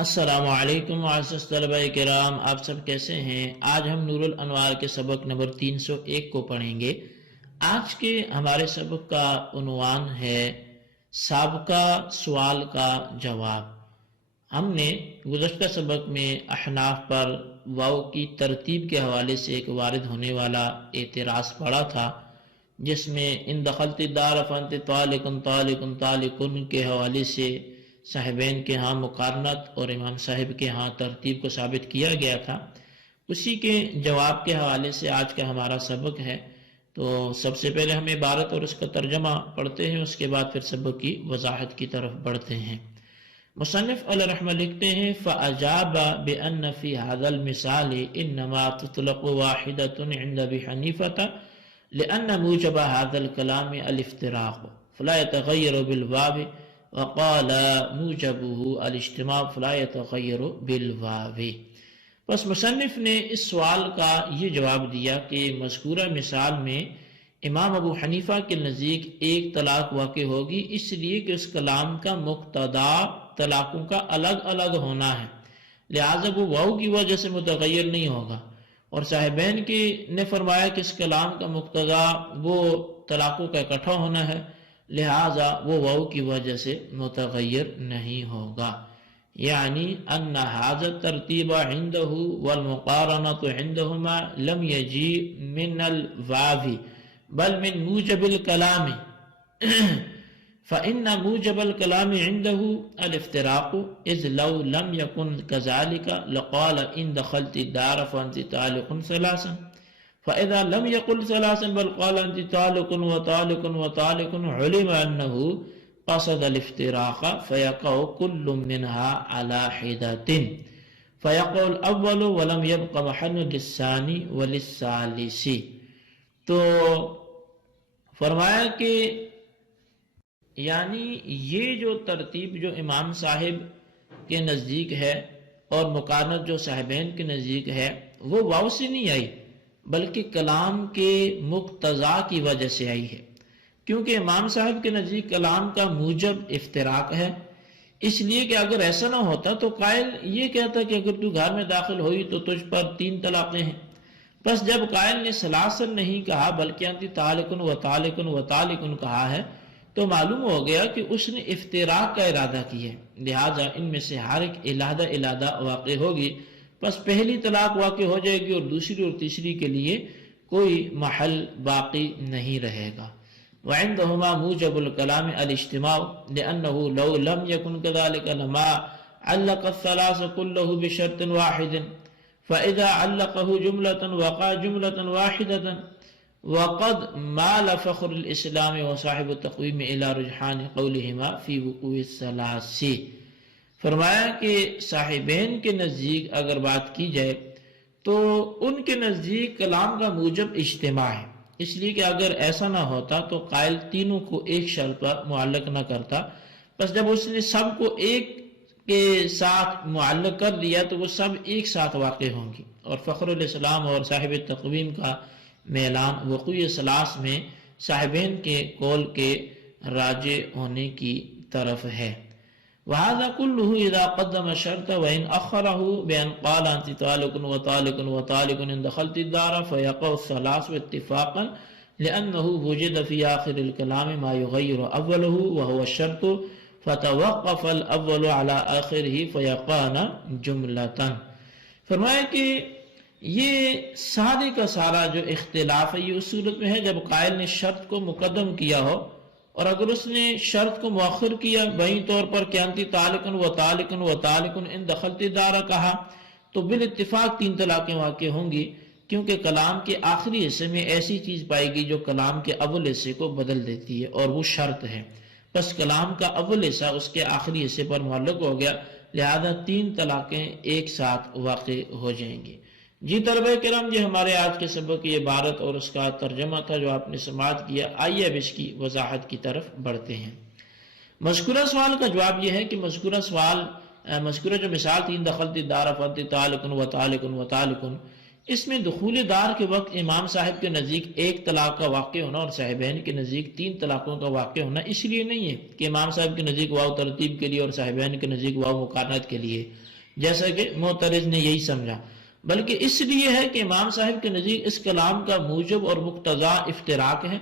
السلام علیکم معزز طلبہ کرام، آپ سب کیسے ہیں؟ آج ہم نور الانوار کے سبق نمبر 301 کو پڑھیں گے۔ آج کے ہمارے سبق کا عنوان ہے سابقہ سوال کا جواب۔ ہم نے گزشتہ سبق میں احناف پر واو کی ترتیب کے حوالے سے ایک وارد ہونے والا اعتراض پڑھا تھا، جس میں ان دخلت الدار فانت طالق طالق طالق کے حوالے سے صاحبین کے ہاں مقارنت اور امام صاحب کے ہاں ترتیب کو ثابت کیا گیا تھا۔ اسی کے جواب کے حوالے سے آج کا ہمارا سبق ہے۔ تو سب سے پہلے ہم عبارت اور اس کا ترجمہ پڑھتے ہیں، اس کے بعد پھر سبق کی وضاحت کی طرف بڑھتے ہیں۔ مصنف علیہ رحمہ لکھتے ہیں فَأَجَابَ بِأَنَّ فِي هَذَا الْمِثَالِ إِنَّمَا تُطْلَقُ وَاحِدَةٌ عِنْدَ أَبِي حَنِيفَةَ لِأَنَّ مُوجَبَ هَذَا الْكَلَامِ الِافْتِرَاقُ فَلَا يَتَغَيَّرُ بِالْوَاوِ وقال موجبه الاجتماع فلا يتغير بالواو۔ پس مصنف نے اس سوال کا یہ جواب دیا کہ مذکورہ مثال میں امام ابو حنیفہ کے نزدیک ایک طلاق واقع ہوگی، اس لیے کہ اس کلام کا مقتضا طلاقوں کا الگ الگ ہونا ہے، لہذا وہ واو کی وجہ سے متغیر نہیں ہوگا۔ اور صاحبین کی نے فرمایا کہ اس کلام کا مقتضا وہ طلاقوں کا اکٹھا ہونا ہے، لہذا وہ واو کی وجہ سے متغیر نہیں ہوگا۔ یعنی ان ھذا الترتیب عنده والمقارنة عندهما لم يجی من الواو بل من موجب الکلام فإن موجب الكلام عنده الافتراق إذ لو لم يكن كذلك لقال إن دخلت الدار فأنت طالق ثلاثا، فإذا لم يقل ثلاثا بل قال أنت طالق وطالق وطالق علم أنه قصد الافتراق فيقع كل منها على حدة فيقع الأول ولم يبق محل للثاني وللثالث۔ تو فرمایا کہ یعنی یہ جو ترتیب جو امام صاحب کے نزدیک ہے اور مقارنت جو صاحبین کے نزدیک ہے وہ واو سے نہیں آئی بلکہ کلام کے مقتضا کی وجہ سے آئی ہے، کیونکہ امام صاحب کے نزدیک کلام کا موجب افتراق ہے۔ اس لیے کہ اگر ایسا نہ ہوتا تو قائل یہ کہتا کہ اگر تو گھر میں داخل ہوئی تو تجھ پر 3 طلاقیں ہیں۔ بس جب قائل نے سلاسل نہیں کہا بلکہ انتی طالقن و طالقن و طالقن کہا ہے تو معلوم ہو گیا کہ اس نے افتراق کا ارادہ کیا ہے، لہٰذا ان میں سے ہر ایک علیحدہ واقع ہوگی، بس پہلی طلاق واقع ہو جائے گی اور دوسری اور تیسری کے لیے کوئی محل باقی نہیں رہے گا۔ وعندهما موجب الكلام الاجتماع لأنه لو لم يكن كذلك لما علق الثلاث كله بشرط واحد فإذا علقه جملة وقع جملة واحدة وقد مال فخر الاسلام وصاحب التقویم الى رجحان قولهما فی وقوع الثلاث۔ فرمایا کہ صاحبین کے نزدیک اگر بات کی جائے تو ان کے نزدیک کلام کا موجب اجتماع ہے، اس لیے کہ اگر ایسا نہ ہوتا تو قائل تینوں کو ایک شرط پر معلق نہ کرتا، بس جب اس نے سب کو ایک کے ساتھ معلق کر دیا تو وہ سب ایک ساتھ واقع ہوں گی۔ اور فخر الاسلام اور صاحب تقویم کا میلان وقوع ثلاث میں صاحبین کے قول کے راجع ہونے کی طرف ہے۔ وهذا كله اذا قدم الشرط وان اخره بان قال انت طالق وطالق وطالق ان دخلت الدار فيقع الثلاث اتفاقا لانه وجد في اخر الكلام ما يغير اوله وهو الشرط فتوقف الاول على اخره فيقعن جملة۔ فرمایا کہ یہ سارے کا سارا جو اختلاف ہے یہ اس صورت میں ہے جب قائل نے شرط کو مقدم کیا ہو، اور اگر اس نے شرط کو مؤخر کیا بہی طور پر کہ انتی طالقن و طالقن و طالقن ان دخلت دارا کہا تو بالاتفاق 3 طلاقیں واقع ہوں گی، کیونکہ کلام کے آخری حصے میں ایسی چیز پائے گی جو کلام کے اول حصے کو بدل دیتی ہے اور وہ شرط ہے، بس کلام کا اول حصہ اس کے آخری حصے پر معلق ہو گیا، لہذا 3 طلاقیں ایک ساتھ واقع ہو جائیں گی۔ جی طلبہ کرام، یہ ہمارے آج کے سبق کی عبارت اور اس کا ترجمہ تھا جو آپ نے سماعت کیا۔ آئیے اب اس کی وضاحت کی طرف بڑھتے ہیں۔ مذکورہ سوال کا جواب یہ ہے کہ مذکورہ جو مثال 3 دخلت الدار فانت طالق و طالق و طالق، اس میں دخول دار کے وقت امام صاحب کے نزدیک ایک طلاق کا واقع ہونا اور صاحبین کے نزدیک 3 طلاقوں کا واقع ہونا اس لیے نہیں ہے کہ امام صاحب کے نزدیک واو ترتیب کے لیے اور صاحبین کے نزدیک واو مقارنت کے لیے، جیسا کہ معترض نے یہی سمجھا، بلکہ اس لیے ہے کہ امام صاحب کے نزدیک اس کلام کا موجب اور مقتضا افتراق ہے،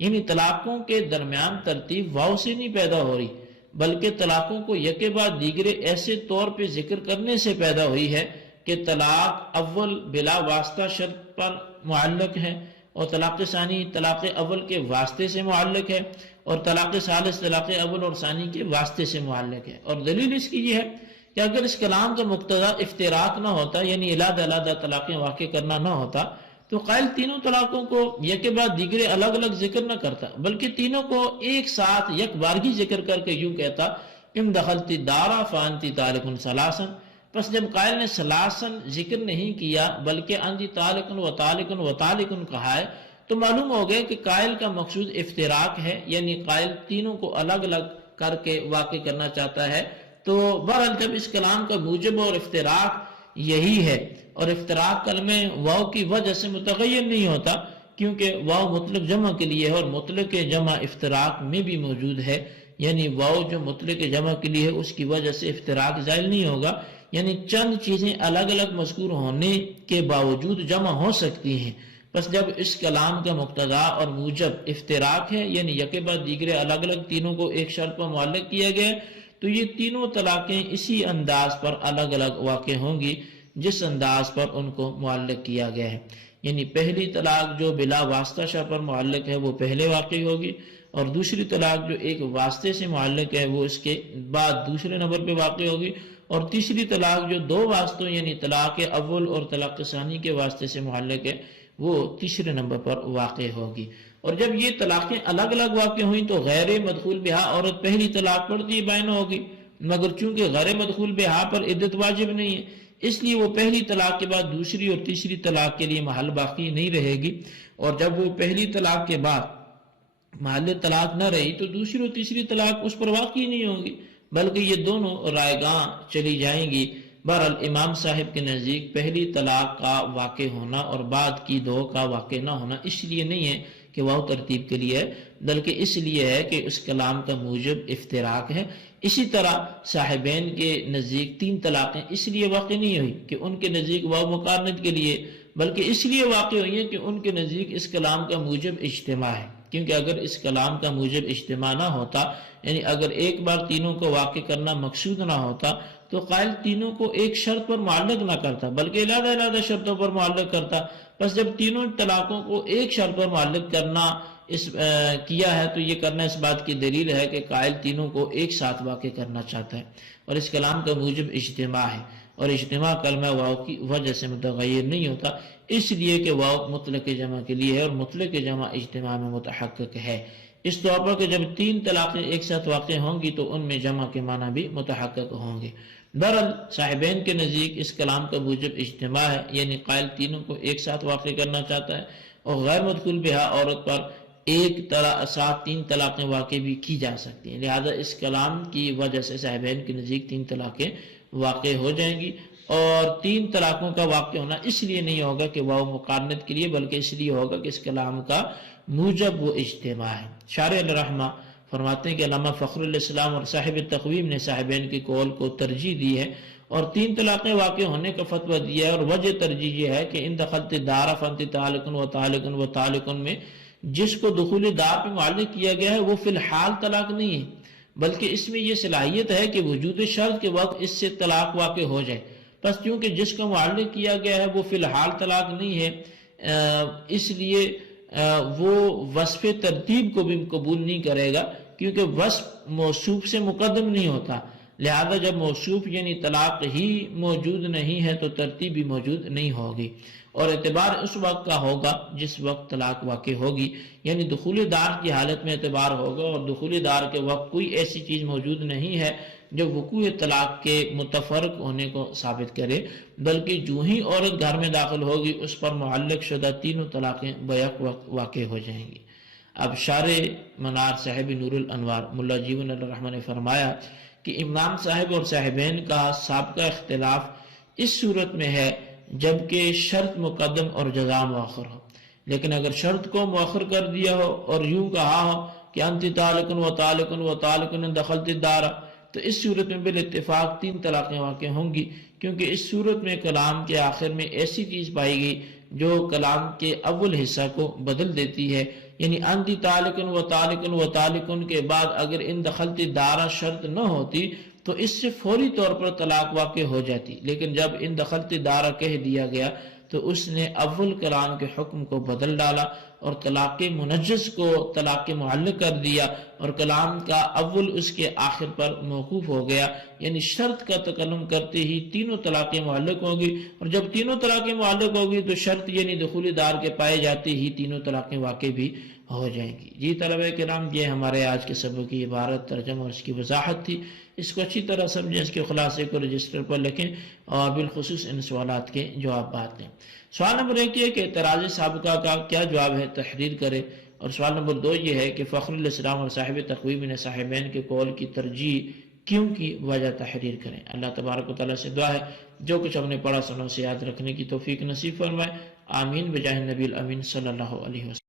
یعنی طلاقوں کے درمیان ترتیب واو سے نہیں پیدا ہو رہی بلکہ طلاقوں کو یکے بعد دیگرے ایسے طور پہ ذکر کرنے سے پیدا ہوئی ہے کہ طلاق اول بلا واسطہ شرط پر معلق ہے، اور طلاق ثانی طلاق اول کے واسطے سے معلق ہے، اور طلاق ثالث طلاق اول اور ثانی کے واسطے سے معلق ہے۔ اور دلیل اس کی یہ ہے کہ اگر اس کلام کا مقتضا افتراق نہ ہوتا، یعنی علیحدہ علیحدہ طلاقیں واقع کرنا نہ ہوتا، تو قائل تینوں طلاقوں کو یک بعد دیگرے الگ الگ ذکر نہ کرتا بلکہ تینوں کو ایک ساتھ یک بارگی ذکر کر کے یوں کہتا ان دخلتی دارا فانتی طالق ثلاثا۔ پس جب قائل نے ثلاثا ذکر نہیں کیا بلکہ انتی طالق و طالق و طالق کہا ہے، تو معلوم ہو گیا کہ قائل کا مقصود افتراق ہے، یعنی قائل تینوں کو الگ الگ کر کے واقع کرنا چاہتا ہے۔ تو بہرحال جب اس کلام کا موجب اور افتراق یہی ہے، اور افتراق کلمے واو کی وجہ سے متغیر نہیں ہوتا کیونکہ واو مطلق جمع کے لیے ہے اور مطلق جمع افتراق میں بھی موجود ہے، یعنی واو جو مطلق جمع کے لیے ہے اس کی وجہ سے افتراق زائل نہیں ہوگا، یعنی چند چیزیں الگ الگ مذکور ہونے کے باوجود جمع ہو سکتی ہیں۔ پس جب اس کلام کا مقتضا اور موجب افتراق ہے، یعنی یکے بعد دیگرے الگ الگ تینوں کو ایک شرط پر معلق کیا گیا، تو یہ تینوں طلاقیں اسی انداز پر الگ الگ واقع ہوں گی جس انداز پر ان کو معلق کیا گیا ہے، یعنی پہلی طلاق جو بلا واسطہ شرط پر معلق ہے وہ پہلے واقع ہوگی، اور دوسری طلاق جو ایک واسطے سے معلق ہے وہ اس کے بعد دوسرے نمبر پہ واقع ہوگی، اور تیسری طلاق جو 2 واسطوں یعنی طلاق اول اور طلاق ثانی کے واسطے سے معلق ہے وہ تیسرے نمبر پر واقع ہوگی۔ اور جب یہ طلاقیں الگ الگ واقع ہوئیں تو غیر مدخول بہا عورت پہلی طلاق پڑتی بائن ہوگی، مگر چونکہ غیر مدخول بہا پر عدت واجب نہیں ہے اس لیے وہ پہلی طلاق کے بعد دوسری اور تیسری طلاق کے لیے محل باقی نہیں رہے گی، اور جب وہ پہلی طلاق کے بعد محل طلاق نہ رہی تو دوسری اور تیسری طلاق اس پر واقع نہیں ہوگی بلکہ یہ دونوں رائگاں چلی جائیں گی۔ بہرحال امام صاحب کے نزدیک پہلی طلاق کا واقع ہونا اور بعد کی 2 کا واقع نہ ہونا اس لیے نہیں ہے کہ واو ترتیب کے لیے ہے بلکہ اس لیے ہے کہ اس کلام کا موجب افتراق ہے۔ اسی طرح صاحبین کے نزدیک 3 طلاقیں اس لیے واقع نہیں ہوئی کہ ان کے نزدیک واو مقارنت کے لیے بلکہ اس لیے واقع ہوئی ہیں کہ ان کے نزدیک اس کلام کا موجب اجتماع ہے، کیونکہ اگر اس کلام کا موجب اجتماع نہ ہوتا، یعنی اگر ایک بار تینوں کو واقع کرنا مقصود نہ ہوتا تو قائل تینوں کو ایک شرط پر معلق نہ کرتا بلکہ علیحدہ علیحدہ شرطوں پر معلق کرتا۔ بس جب تینوں طلاقوں کو ایک شرط پر معلق کرنا کیا ہے تو یہ کرنا اس بات کی دلیل ہے کہ قائل تینوں کو ایک ساتھ واقع کرنا چاہتا ہے، اور اس کلام کا موجب اجتماع ہے، اور اجتماع کلمہ واو کی وجہ سے متغیر نہیں ہوتا اس لیے کہ واو مطلق جمع کے لیے ہے اور مطلق جمع اجتماع میں متحقق ہے۔ اس طور پر کہ جب 3 طلاقیں ایک ساتھ واقع ہوں گی تو ان میں جمع کے معنی بھی متحقق ہوں گے۔ بہرحال صاحبین کے نزدیک اس کلام کا موجب اجتماع ہے، یعنی قائل تینوں کو ایک ساتھ واقع کرنا چاہتا ہے، اور غیر مدخول بہا عورت پر ایک ساتھ 3 طلاقیں واقع بھی کی جا سکتی ہیں، لہذا اس کلام کی وجہ سے صاحبین کے نزدیک 3 طلاقیں واقع ہو جائیں گی، اور 3 طلاقوں کا واقع ہونا اس لیے نہیں ہوگا کہ واو مقارنت کے لیے بلکہ اس لیے ہوگا کہ اس کلام کا موجب وہ اجتماع ہے۔ شارح الرحمہ فرماتے ہیں کہ علامہ فخر الاسلام اور صاحب تقویم نے صاحبین کے قول کو ترجیح دی ہے اور 3 طلاقیں واقع ہونے کا فتویٰ دیا ہے، اور وجہ ترجیح یہ ہے کہ ان دخلت دار فانتی طالق و طالق و طالق میں جس کو دخول دار پہ معلق کیا گیا ہے وہ فی الحال طلاق نہیں ہے بلکہ اس میں یہ صلاحیت ہے کہ وجود شرط کے وقت اس سے طلاق واقع ہو جائے، پس کیونکہ جس کا معلق کیا گیا ہے وہ فی الحال طلاق نہیں ہے اس لیے وہ وصف ترتیب کو بھی قبول نہیں کرے گا، کیونکہ وصف موصوف سے مقدم نہیں ہوتا، لہذا جب موصوف یعنی طلاق ہی موجود نہیں ہے تو ترتیب بھی موجود نہیں ہوگی، اور اعتبار اس وقت کا ہوگا جس وقت طلاق واقع ہوگی، یعنی دخول دار کی حالت میں اعتبار ہوگا، اور دخول دار کے وقت کوئی ایسی چیز موجود نہیں ہے جو وقوع طلاق کے متفرق ہونے کو ثابت کرے، بلکہ جو ہی عورت گھر میں داخل ہوگی اس پر معلق شدہ 3 طلاقیں بیک وقت واقع ہو جائیں گی۔ اب شارح منار صاحب نور الانوار ملا جیون الرحمن نے فرمایا کہ امام صاحب اور صاحبین کا سابقہ اختلاف اس صورت میں ہے جبکہ شرط مقدم اور جزا مؤخر ہو۔ لیکن اگر شرط کو مؤخر کر دیا ہو اور یوں کہا ہو کہ انت طالقن و طالقن و طالقن دخلت الدار، تو اس صورت میں بالاتفاق 3 طلاقیں واقع ہوں گی، کیونکہ اس صورت میں کلام کے آخر میں ایسی چیز پائی گئی جو کلام کے اول حصہ کو بدل دیتی ہے۔ یعنی انت طالقن و طالقن و طالقن کے بعد اگر ان دخلت الدار شرط نہ ہوتی تو اس سے فوری طور پر طلاق واقع ہو جاتی، لیکن جب ان دخلت الدار کہہ دیا گیا تو اس نے اول کلام کے حکم کو بدل ڈالا اور طلاق منجز کو طلاق معلق کر دیا، اور کلام کا اول اس کے آخر پر موقوف ہو گیا۔ یعنی شرط کا تکلم کرتے ہی تینوں طلاقیں معلق ہوگی، اور جب تینوں طلاقیں معلق ہوگی تو شرط یعنی دخول دار کے پائے جاتے ہی تینوں طلاقیں واقع بھی ہو جائیں گی۔ جی طلبہ کرام، یہ ہمارے آج کے سبق کی عبارت، ترجمہ اور اس کی وضاحت تھی۔ اس کو اچھی طرح سمجھیں، اس کے خلاصے کو رجسٹر پر لکھیں اور بالخصوص ان سوالات کے جوابات لیں۔ سوال نمبر 1 یہ کہ اعتراض سابقہ کا کیا جواب ہے، تحریر کریں۔ اور سوال نمبر 2 یہ ہے کہ فخر الاسلام اور صاحب تقویم نے صاحبین کے قول کی ترجیح کیوں کی، وجہ تحریر کریں۔ اللہ تبارک و تعالیٰ سے دعا ہے جو کچھ ہم نے پڑھا سنا اسے یاد رکھنے کی توفیق نصیب فرمائے، آمین بجاہ نبی الامین صلی اللہ علیہ وسلم۔